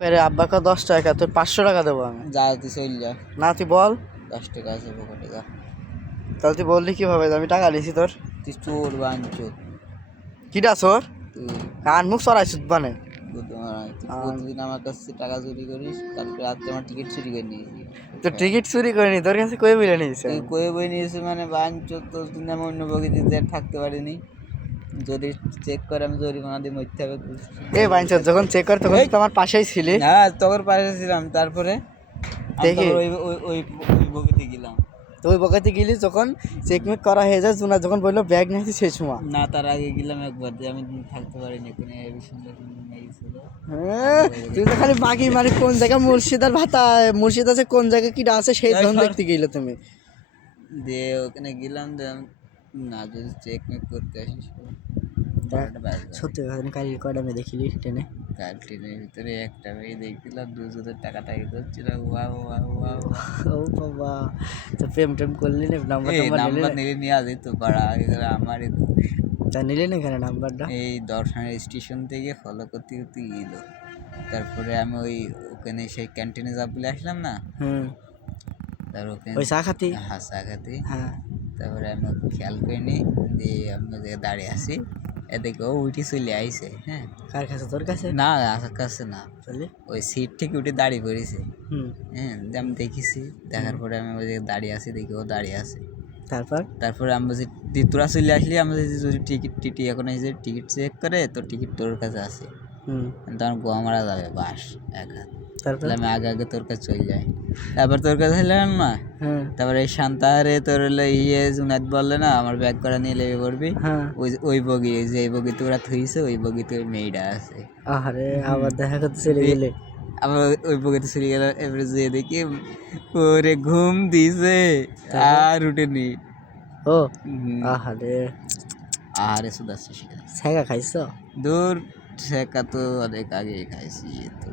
মেরে আব্বাকে 10 টাকা, তোর 500 টাকা দেবো আমি। যা তুই চল যা, না তুই বল, 10 টাকা আছে পকেটে, যা। তাহলে তুই বললি কিভাবে যে আমি টাকা নিছি তোর? তুই চোর বাঞ্চোর কিটা চোর? তুই, কান মুখ চড়াইছ মানে? তুই প্রতিদিন আমার কাছ থেকে টাকা চুরি করিস, কালকে রাত্রে আমার টিকিট চুরি করে নিয়েছি। তো টিকিট চুরি করিনি, তোর কাছে কই বলে নিয়েছে? তুই কয়ে বই নিয়েছি মানে বাঞ্চোর, তোর জন্য আমি অন্য বগিতে থাকতে পারিনি। যদি চেক করে আমি জরিমানা দিয়ে মরতে হবে। এ বাইঞ্চ যখন চেক করে তখন তো আমার পাশেই ছিলি। হ্যাঁ তোর পাশে ছিলাম, তারপরে দেখি ওই ওই ওই ওই বগিতে গেলাম। তো ওই বকাতে গেলি যখন চেকমেক করা হয়ে যায়, জুনা যখন বললো ব্যাগ নিয়েছি সেই সময়। না তার আগে গেলাম একবার, যে আমি থাকতে পারিনি, কোনো সুন্দর সুন্দর মেয়ে ছিল। হ্যাঁ, তুই তো খালি বাকি মানে কোন জায়গায় মুর্শিদার ভাতা, মুর্শিদ আছে কোন জায়গায় কিটা আছে সেই ধরন দেখতে গেলে তুমি। দিয়ে ওখানে গেলাম, না যদি চেক মেক করতে আসিস। সত্যি কথা, কাল কয়টা মেয়ে দেখিলি ট্রেনে? কাল ট্রেনের ভিতরে একটা মেয়ে দেখছিলাম, 200 টাকা টাকা করছিলাম। Wow wow wow. ও বাবা, তো প্রেম টেম করলি না? নাম্বার নাম্বার নিলে নিয়ে আসি তো পাড়া, আমারই তো। তা নিলি না কেন নাম্বারটা? এই দর্শনের স্টেশন থেকে ফলো করতে করতে গেল। তারপরে আমি ওখানে সেই ক্যান্টিনে যা বলে আসলাম না। তার ওখানে ওই চা খাতি? হ্যাঁ চা খাতি। হ্যাঁ, তারপরে আমি খেয়াল করিনি, দিয়ে আমি দাঁড়িয়ে আছি, এদিকে ও উঠে চলে আইছে। হ্যাঁ, কার কাছে? তোর কাছে? না আমার কাছে না, ওই সিট থেকে উঠে দাঁড়িয়ে পড়েছে। হ্যাঁ, আমি দেখেছি, দেখার পরে আমি ওই দাঁড়িয়ে আছি, দেখি ও দাঁড়িয়ে আছে। তারপরে আমি বলছি তোরা চলে আসলি, আমি বলছি যদি টিটি এখন এসে টিকিট চেক করে, তোর টিকিট তোর কাছে আছে, তখন গোয়া মারা যাবে বাস এক হাত। তারপরে আমি আগে আগে তোর কাছে চলে যাই। তারপর তোর কাছে এলাম না, তারপরে এই শান্তাহারে তোর হলো জুনাদ বললে না আমার ব্যাগ করা নিয়ে লেগে পড়বি, ওই বগি, যে বগি তোরা থইছে ওই বগিতে ওই মেয়েটা আছে। আরে আবার দেখা করতে চলে গেলে? আবার ওই বগিতে চলে গেল। এবারে যে দেখি ওরে ঘুম দিছে আর উঠেনি। ও আহারে, আহারে সুদাচ্ছিস ছ্যাঁকা খাইছ? দূর শেখা তো অনেক আগে খাইছি তো।